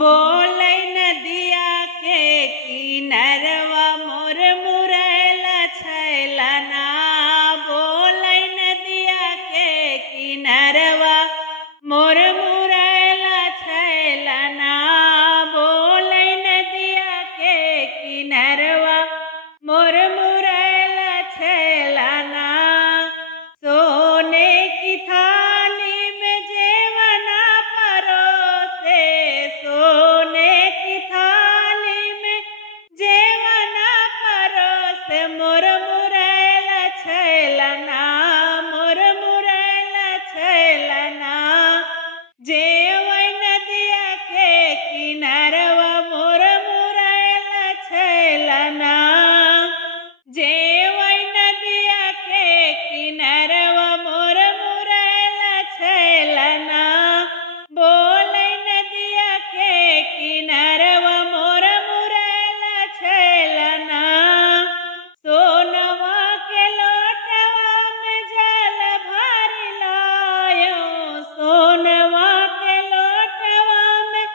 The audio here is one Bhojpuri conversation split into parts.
बोलै नदिया के किनरवा मोर मुरैला छैला ना। बोलै नदिया के किनरवा मोर मुरैला छैला ना। बोलै नदिया के किनरवा मोर मुरैला छैला ना। सोने की थाली में जेवना परोसे, सोने की थाली में जेवना परोसे मोर मुरैला छैला ना। मोर मुरैला छैला ना। जेवै नदिया के किनरवा मोर मुरैला छैला ना। जेवै नदिया के किनरवा मोर मुरैला छैला ना। बोलै नदिया के किनरवा मोर मुरैला छैला ना। सोनवा के लोटवा में जल भरि लायो, सोनवा के लोटवा में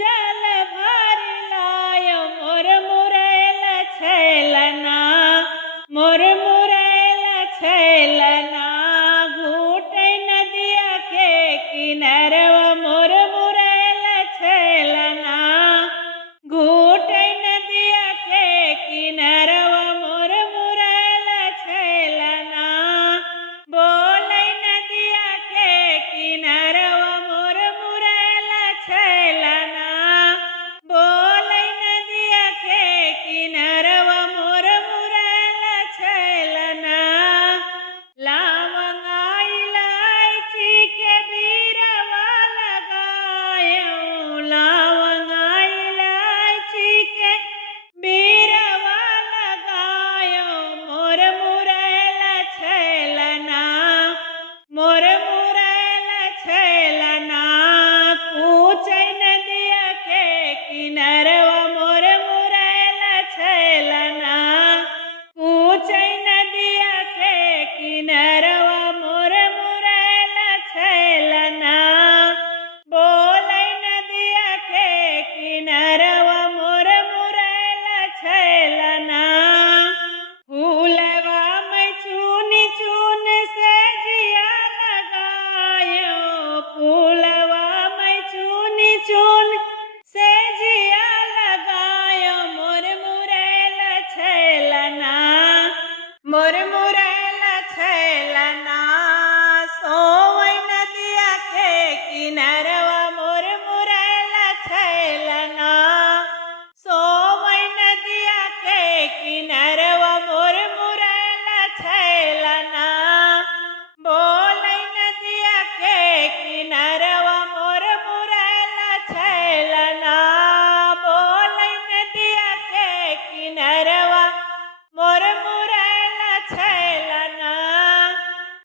जल भरि लायो मोर मुरैला छैला ना। मोर मुरैला छैला ना। घूटै नदिया के किनरवा मोर मुरैला छैला ना। घूटै नदिया के किनरवा मोर मुरैला छैला ना। बोलै नदिया के किनरवा मोर मुरैला छैला ना। बोलै नदिया के किनरवा मोर मुरैला छैला ना। लवंगा इलायची के बीरवा लगायो, लवंगा इलायची के बीरवा लगायो मोर मुरैला छैला ना। मोर मुरैला छैला ना। पूछै नदिया के किनर